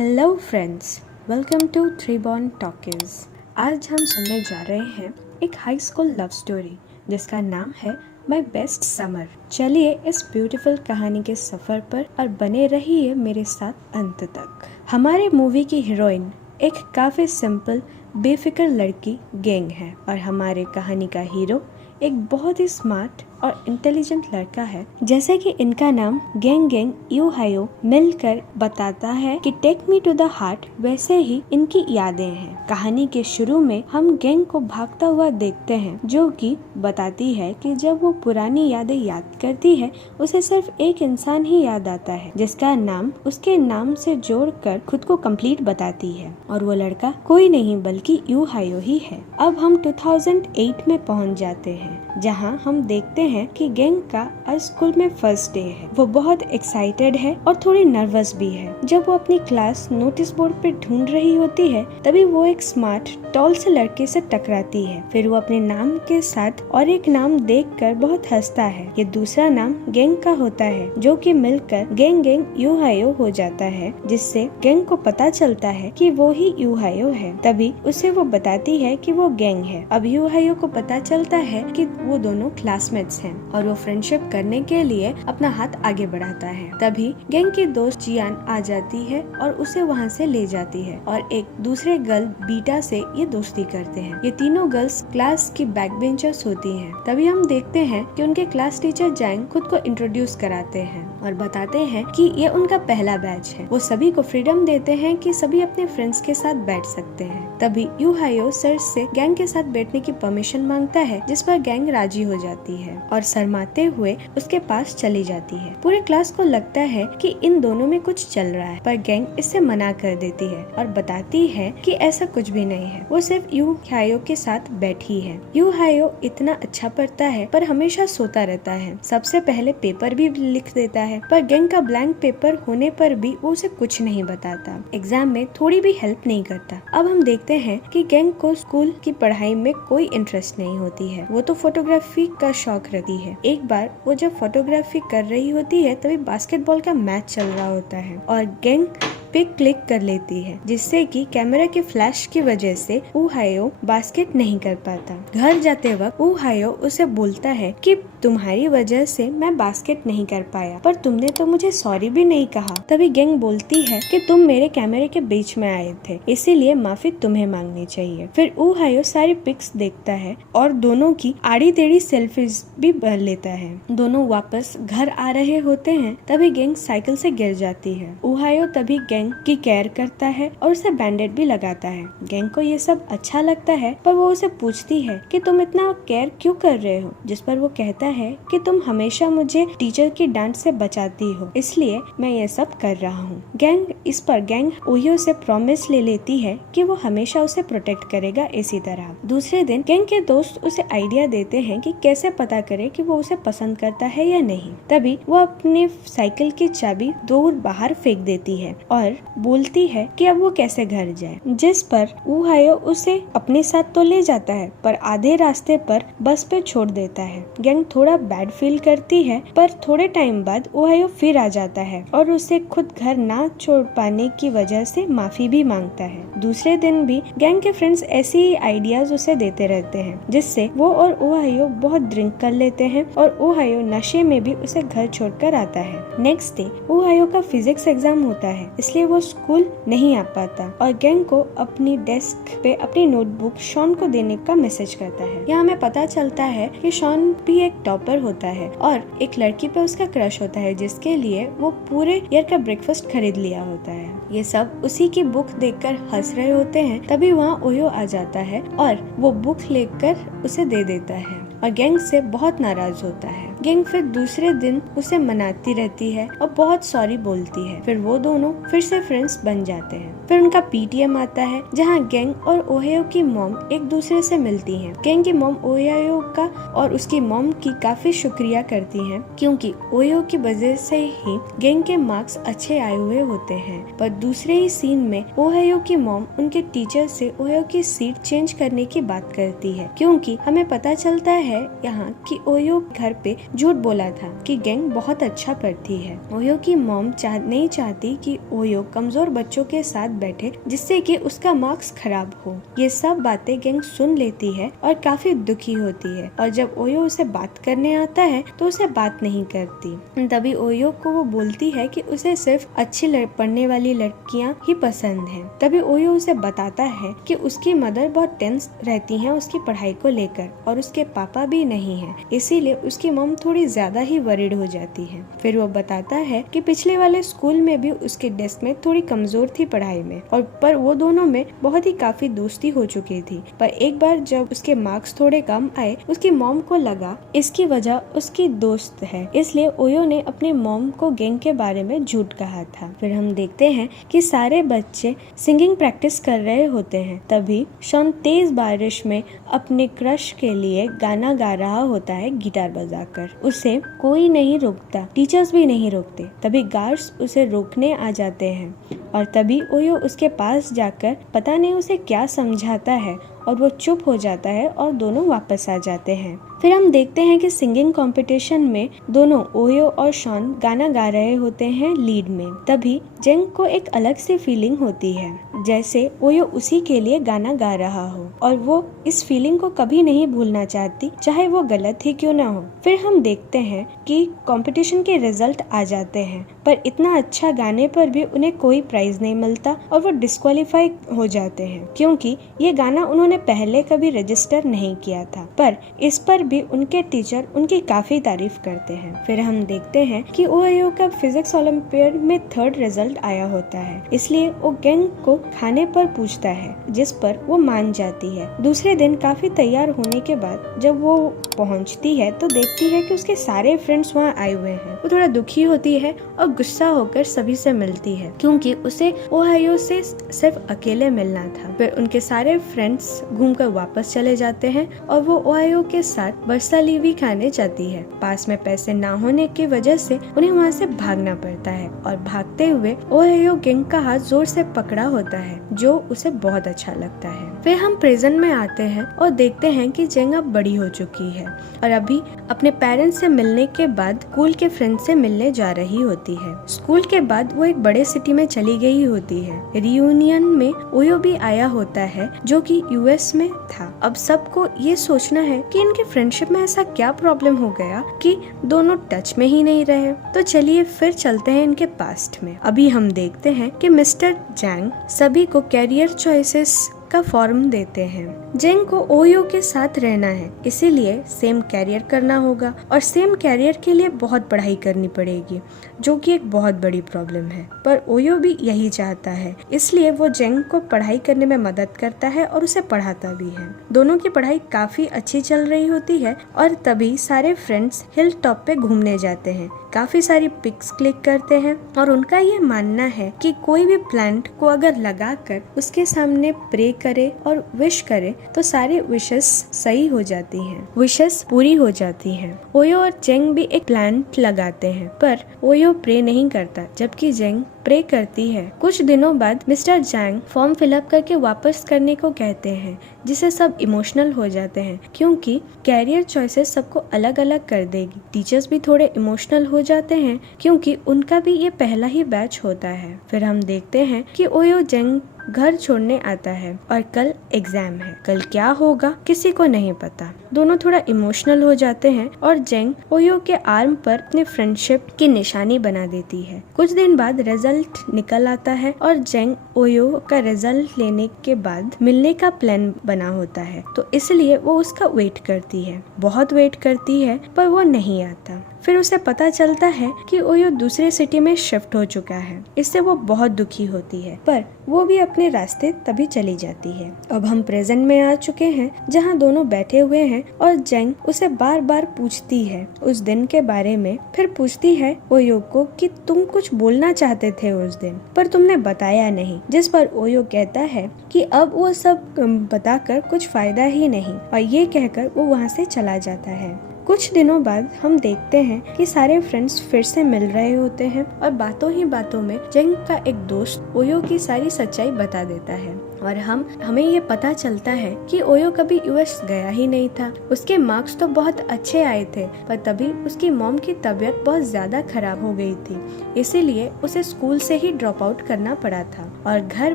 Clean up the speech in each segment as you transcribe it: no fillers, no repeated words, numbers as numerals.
Hello friends, welcome to three born talkies. आज हम सुनने जा रहे हैं एक हाई स्कूल लव स्टोरी जिसका नाम है माई बेस्ट समर। चलिए इस ब्यूटीफुल कहानी के सफर पर और बने रहिए मेरे साथ अंत तक। हमारे मूवी की हीरोइन एक काफी सिंपल बेफिक्र लड़की गैंग है और हमारे कहानी का हीरो एक बहुत ही स्मार्ट और इंटेलिजेंट लड़का है। जैसे कि इनका नाम गैंग यू हायो मिलकर बताता है कि take me to the heart, वैसे ही इनकी यादें हैं। कहानी के शुरू में हम गैंग को भागता हुआ देखते हैं, जो कि बताती है कि जब वो पुरानी यादें याद करती है उसे सिर्फ एक इंसान ही याद आता है जिसका नाम उसके नाम से जोड़कर खुद को कंप्लीट बताती है, और वो लड़का कोई नहीं बल्कि यू हायो ही है। अब हम 2008 में पहुंच जाते हैं, जहां हम देखते हैं कि गैंग का आज स्कूल में फर्स्ट डे है। वो बहुत एक्साइटेड है और थोड़ी नर्वस भी है। जब वो अपनी क्लास नोटिस बोर्ड पे ढूंढ रही होती है, तभी वो एक स्मार्ट टॉल से लड़के से टकराती है। फिर वो अपने नाम के साथ और एक नाम देखकर बहुत हंसता है। ये दूसरा नाम गैंग का होता है, जो कि मिलकर गैंग यू हायो हो जाता है, जिससे गैंग को पता चलता है कि वो ही यू हायो है। तभी उसे वो बताती है कि वो गैंग है। अब यू हायो को पता चलता है कि वो दोनों क्लासमेट्स हैं और वो फ्रेंडशिप करने के लिए अपना हाथ आगे बढ़ाता है। तभी गैंग की दोस्त जियान आ जाती है और उसे वहाँ से ले जाती है और एक दूसरे गर्ल बीटा से ये दोस्ती करते हैं। ये तीनों गर्ल्स क्लास की बैक बेंचर्स होती हैं। तभी हम देखते हैं कि उनके क्लास टीचर जैंग खुद को इंट्रोड्यूस कराते हैं और बताते हैं कि ये उनका पहला बैच है। वो सभी को फ्रीडम देते हैं कि सभी अपने फ्रेंड्स के साथ बैठ सकते हैं। तभी यू हायो सर से गैंग के साथ बैठने की परमिशन मांगता है, जिस पर गैंग राजी हो जाती है और शर्माते हुए उसके पास चली जाती है। पूरे क्लास को लगता है कि इन दोनों में कुछ चल रहा है, पर गैंग इससे मना कर देती है और बताती है कि ऐसा कुछ भी नहीं है, वो सिर्फ यू हायो के साथ बैठी है। यू हायो इतना अच्छा पढ़ता है पर हमेशा सोता रहता है। सबसे पहले पेपर भी लिख देता है, पर गैंग का ब्लैंक पेपर होने पर भी वो उसे कुछ नहीं बताता। एग्जाम में थोड़ी भी हेल्प नहीं करता। अब हम देखते हैं कि गैंग को स्कूल की पढ़ाई में कोई इंटरेस्ट नहीं होती है। वो तो फोटोग्राफी का शौक रखती है। एक बार वो जब फोटोग्राफी कर रही होती है, तभी बास्केटबॉल का मैच चल रहा होता है और गैंग पे क्लिक कर लेती है, जिससे कि कैमरा के फ्लैश की वजह से यू हायो बास्केट नहीं कर पाता। घर जाते वक्त यू हायो उसे बोलता है कि तुम्हारी वजह से मैं बास्केट नहीं कर पाया, पर तुमने तो मुझे सॉरी भी नहीं कहा। तभी गैंग बोलती है कि तुम मेरे कैमरे के बीच में आए थे, इसीलिए माफी तुम्हें मांगनी चाहिए। फिर यू हायो सारी पिक्स देखता है और दोनों की आड़ी टेढ़ी सेल्फीज भी भर लेता है। दोनों वापस घर आ रहे होते हैं, तभी गैंग साइकिल से गिर जाती है। यू हायो तभी गैंग की केयर करता है और उसे बैंडेड भी लगाता है। गैंग को ये सब अच्छा लगता है, पर वो उसे पूछती है कि तुम इतना केयर क्यों कर रहे हो, जिस पर वो कहता है कि तुम हमेशा मुझे टीचर की डांट से बचाती हो, इसलिए मैं ये सब कर रहा हूँ। गैंग ओहियो से प्रॉमिस ले लेती है कि वो हमेशा उसे प्रोटेक्ट करेगा इसी तरह। दूसरे दिन गैंग के दोस्त उसे आइडिया देते हैं कि कैसे पता करे कि वो उसे पसंद करता है या नहीं। तभी वो अपने साइकिल की चाबी दूर बाहर फेंक देती है और बोलती है कि अब वो कैसे घर जाए, जिस पर यू हायो उसे अपने साथ तो ले जाता है, पर आधे रास्ते पर बस पे छोड़ देता है। गैंग थोड़ा बैड फील करती है, पर थोड़े टाइम बाद यू हायो फिर आ जाता है और उसे खुद घर ना छोड़ पाने की वजह से माफी भी मांगता है। दूसरे दिन भी गैंग के फ्रेंड्स ऐसे ही आइडियाज उसे देते रहते हैं, जिससे वो और यू हायो बहुत ड्रिंक कर लेते हैं और यू हायो नशे में भी उसे घर छोड़कर आता है। नेक्स्ट डे यू हायो का फिजिक्स एग्जाम होता है, इसलिए वो स्कूल नहीं आ पाता और गैंग को अपनी डेस्क पे अपनी नोटबुक शॉन को देने का मैसेज करता है। यहाँ हमें पता चलता है कि शॉन भी एक टॉपर होता है और एक लड़की पे उसका क्रश होता है, जिसके लिए वो पूरे ईयर का ब्रेकफास्ट खरीद लिया होता है। ये सब उसी की बुक देखकर हंस रहे होते हैं। तभी वहाँ ओयो आ जाता है और वो बुक लेकर उसे दे देता है और गैंग से बहुत नाराज होता है। गैंग फिर दूसरे दिन उसे मनाती रहती है और बहुत सॉरी बोलती है। फिर वो दोनों फिर से फ्रेंड्स बन जाते हैं। फिर उनका पीटीएम आता है, जहाँ गैंग और ओहियो की मॉम एक दूसरे से मिलती हैं। गैंग की मॉम ओहियो का और उसकी मॉम की काफी शुक्रिया करती हैं, क्योंकि ओहियो की वजह से ही गैंग के मार्क्स अच्छे आए हुए होते हैं। पर दूसरे ही सीन में ओहियो की मॉम उनके टीचर से ओहियो की सीट चेंज करने की बात करती है, क्योंकि हमें पता चलता है है यहाँ कि ओयो घर पे झूठ बोला था कि गेंग बहुत अच्छा पढ़ती है। ओयो की मॉम नहीं चाहती कि ओयो कमजोर बच्चों के साथ बैठे जिससे कि उसका मार्क्स खराब हो। ये सब बातें गेंग सुन लेती है और काफी दुखी होती है, और जब ओयो उसे बात करने आता है तो उसे बात नहीं करती। तभी ओयो को वो बोलती है कि उसे सिर्फ अच्छी पढ़ने वाली लड़कियां ही पसंद हैं। तभी ओयो उसे बताता है कि उसकी मदर बहुत टेंस रहती हैं उसकी पढ़ाई को लेकर, और उसके पापा भी नहीं हैं, इसीलिए उसकी मॉम थोड़ी ज्यादा ही वरीड हो जाती है। फिर वो बताता है कि पिछले वाले स्कूल में भी उसके डेस्क में थोड़ी कमजोर थी पढ़ाई में, और पर वो दोनों में बहुत ही काफी दोस्ती हो चुकी थी। पर एक बार जब उसके मार्क्स थोड़े कम आए, उसकी मॉम को लगा इसकी वजह उसकी दोस्त है, इसलिए ओयो ने अपने मॉम को गेंग के बारे में झूठ कहा था। फिर हम देखते हैं कि सारे बच्चे सिंगिंग प्रैक्टिस कर रहे होते हैं। तभी शॉन तेज बारिश में अपने क्रश के लिए गाना गा रहा होता है गिटार बजाकर। उसे कोई नहीं रोकता, टीचर्स भी नहीं रोकते। तभी गार्ड्स उसे रोकने आ जाते हैं, और तभी ओयो उसके पास जाकर पता नहीं उसे क्या समझाता है, और वो चुप हो जाता है और दोनों वापस आ जाते हैं। फिर हम देखते हैं कि सिंगिंग कंपटीशन में दोनों ओयो और शॉन गाना गा रहे होते हैं लीड में। तभी जेंग को एक अलग सी फीलिंग होती है, जैसे ओयो उसी के लिए गाना गा रहा हो, और वो इस फीलिंग को कभी नहीं भूलना चाहती, चाहे वो गलत ही क्यों ना हो। फिर हम देखते हैं कि कंपटीशन के रिजल्ट आ जाते हैं, पर इतना अच्छा गाने पर भी उन्हें कोई प्राइज नहीं मिलता, और वो डिस्क्वालीफाई हो जाते हैं, क्योंकि ये गाना उन्होंने पहले कभी रजिस्टर नहीं किया था। पर इस पर भी उनके टीचर उनकी काफी तारीफ करते हैं। फिर हम देखते हैं कि ओयो का फिजिक्स ओलंपियाड में 3rd रिजल्ट आया होता है, इसलिए वो गेंग को खाने पर पूछता है, जिस पर वो मान जाती है। दूसरे दिन काफी तैयार होने के बाद जब वो पहुंचती है तो देखती है कि उसके सारे फ्रेंड्स वहाँ आए हुए हैं। वो थोड़ा दुखी होती है और गुस्सा होकर सभी से मिलती है, क्योंकि उसे ओहायो से सिर्फ अकेले मिलना था। फिर उनके सारे फ्रेंड्स घूमकर वापस चले जाते हैं, और वो ओहायो के साथ बरसालीवी खाने जाती है। पास में पैसे ना होने की वजह से उन्हें वहाँ से भागना पड़ता है, और भागते हुए ओहायो गेंग का हाथ जोर से पकड़ा होता है, जो उसे बहुत अच्छा लगता है। फिर हम प्रेजेंट में आते हैं और देखते हैं कि जेंग अब बड़ी हो चुकी है, और अभी अपने पेरेंट्स से मिलने के बाद स्कूल के फ्रेंड से मिलने जा रही होती है। स्कूल के बाद वो एक बड़े सिटी में चली गई होती है। रियूनियन में ओयो भी आया होता है, जो कि यूएस में था। अब सबको ये सोचना है कि इनके फ्रेंडशिप में ऐसा क्या प्रॉब्लम हो गया कि दोनों टच में ही नहीं रहे। तो चलिए फिर चलते हैं इनके पास्ट में। अभी हम देखते हैं कि मिस्टर जैंग सभी को कैरियर चॉइसेस का फॉर्म देते हैं। जेंग को ओयो के साथ रहना है, इसीलिए सेम कैरियर करना होगा, और सेम कैरियर के लिए बहुत पढ़ाई करनी पड़ेगी, जो कि एक बहुत बड़ी प्रॉब्लम है। पर ओयो भी यही चाहता है, इसलिए वो जेंग को पढ़ाई करने में मदद करता है और उसे पढ़ाता भी है। दोनों की पढ़ाई काफी अच्छी चल रही होती है, और तभी सारे फ्रेंड्स हिल टॉप पे घूमने जाते हैं। काफी सारी पिक्स क्लिक करते हैं, और उनका ये मानना है कि कोई भी प्लांट को अगर लगाकर उसके सामने प्रे करे और विश करे तो सारे विशेस सही हो जाती हैं, विशेस पूरी हो जाती हैं। ओयो और जेंग भी एक प्लांट लगाते हैं, पर ओयो प्रे नहीं करता, जबकि जेंग प्रे करती है। कुछ दिनों बाद मिस्टर जैंग फॉर्म फिलअप करके वापस करने को कहते हैं, जिसे सब इमोशनल हो जाते हैं, क्योंकि कैरियर चॉइसेस सबको अलग अलग कर देगी। टीचर्स भी थोड़े इमोशनल हो जाते हैं, क्योंकि उनका भी ये पहला ही बैच होता है। फिर हम देखते हैं कि ओयो जेंग घर छोड़ने आता है, और कल एग्जाम है। कल क्या होगा किसी को नहीं पता। दोनों थोड़ा इमोशनल हो जाते हैं, और जेंग ओयो के आर्म पर अपने फ्रेंडशिप की निशानी बना देती है। कुछ दिन बाद रिजल्ट निकल आता है, और जेंग ओयो का रिजल्ट लेने के बाद मिलने का प्लान बना होता है, तो इसलिए वो उसका वेट करती है, बहुत वेट करती है, पर वो नहीं आता। फिर उसे पता चलता है कि ओयो दूसरे सिटी में शिफ्ट हो चुका है। इससे वो बहुत दुखी होती है, पर वो भी अपने रास्ते तभी चली जाती है। अब हम प्रेजेंट में आ चुके हैं, जहाँ दोनों बैठे हुए हैं, और जेंग उसे बार बार पूछती है उस दिन के बारे में। फिर पूछती है ओयो को कि तुम कुछ बोलना चाहते थे उस दिन, पर तुमने बताया नहीं, जिस पर ओयो कहता है कि अब वो सब बताकर कुछ फायदा ही नहीं, और ये कहकर वो वहाँ से चला जाता है। कुछ दिनों बाद हम देखते हैं कि सारे फ्रेंड्स फिर से मिल रहे होते हैं, और बातों ही बातों में जेंग का एक दोस्त ओयो की सारी सच्चाई बता देता है। और हमें ये पता चलता है कि ओयो कभी यूएस गया ही नहीं था। उसके मार्क्स तो बहुत अच्छे आए थे, पर तभी उसकी मॉम की तबीयत बहुत ज्यादा खराब हो गई थी, इसीलिए उसे स्कूल से ही ड्रॉप आउट करना पड़ा था और घर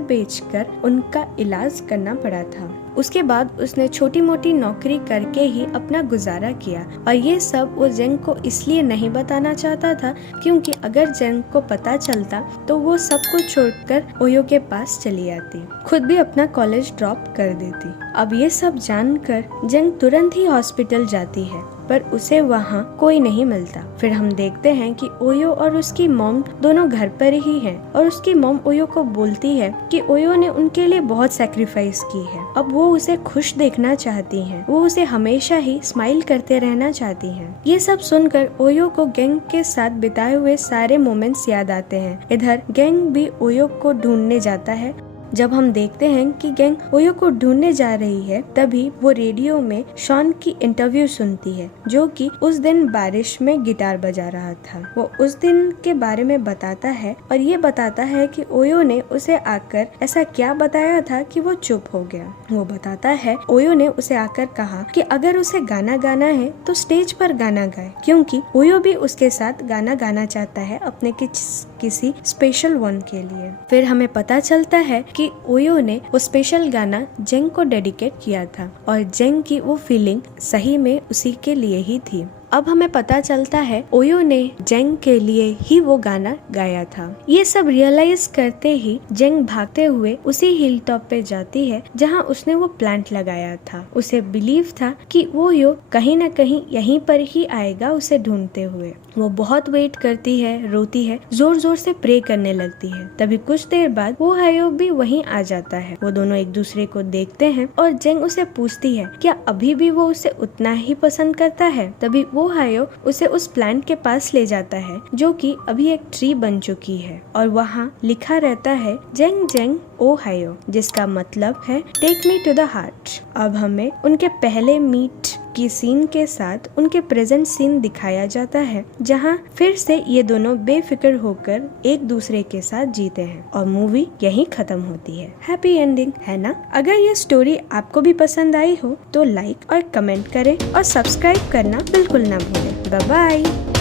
बेचकर उनका इलाज करना पड़ा था। उसके बाद उसने छोटी मोटी नौकरी करके ही अपना गुजारा किया और ये सब वो जेंग को इसलिए नहीं बताना चाहता था क्योंकि अगर जेंग को पता चलता तो वो सब कुछ छोड़कर ओयो के पास चली आती, खुद भी अपना कॉलेज ड्रॉप कर देती। अब ये सब जानकर जेंग तुरंत ही हॉस्पिटल जाती है, पर उसे वहाँ कोई नहीं मिलता। फिर हम देखते हैं कि ओयो और उसकी मॉम दोनों घर पर ही हैं और उसकी मॉम ओयो को बोलती है कि ओयो ने उनके लिए बहुत सैक्रिफाइस की है। अब वो उसे खुश देखना चाहती हैं, वो उसे हमेशा ही स्माइल करते रहना चाहती हैं। ये सब सुनकर ओयो को गैंग के साथ बिताए हुए सारे मोमेंट्स याद आते हैं। इधर गैंग भी ओयो को ढूंढने जाता है। जब हम देखते हैं कि गैंग ओयो को ढूंढने जा रही है, तभी वो रेडियो में शॉन की इंटरव्यू सुनती है, जो कि उस दिन बारिश में गिटार बजा रहा था। वो उस दिन के बारे में बताता है और ये बताता है कि ओयो ने उसे आकर ऐसा क्या बताया था कि वो चुप हो गया। वो बताता है ओयो ने उसे आकर कहा कि अगर उसे गाना गाना है तो स्टेज पर गाना गाए, क्योंकि ओयो भी उसके साथ गाना गाना चाहता है अपने किसी स्पेशल वन के लिए। फिर हमें पता चलता है कि ओयो ने वो स्पेशल गाना जेंग को डेडिकेट किया था और जेंग की वो फीलिंग सही में उसी के लिए ही थी। अब हमें पता चलता है ओयो ने जेंग के लिए ही वो गाना गाया था। ये सब रियलाइज करते ही जेंग भागते हुए उसी हिल टॉप पे जाती है जहाँ उसने वो प्लांट लगाया था। उसे बिलीव था कि ओयो कहीं न कहीं यहीं पर ही आएगा उसे ढूंढते हुए। वो बहुत वेट करती है, रोती है, जोर जोर से प्रे करने लगती है। तभी कुछ देर बाद वो हायो भी वहीं आ जाता है। वो दोनों एक दूसरे को देखते हैं और जेंग उसे पूछती है क्या अभी भी वो उसे उतना ही पसंद करता है। तभी वो हायो उसे उस प्लांट के पास ले जाता है जो कि अभी एक ट्री बन चुकी है और वहाँ लिखा रहता है जेंग जेंग ओ हायो, जिसका मतलब है take me to the heart. अब हमें उनके पहले मीट की सीन के साथ उनके प्रेजेंट सीन दिखाया जाता है, जहाँ फिर से ये दोनों बेफिक्र होकर एक दूसरे के साथ जीते हैं और मूवी यहीं खत्म होती है। हैप्पी एंडिंग है ना। अगर ये स्टोरी आपको भी पसंद आई हो तो लाइक और कमेंट करें और सब्सक्राइब करना बिल्कुल ना भूलें। Bye bye.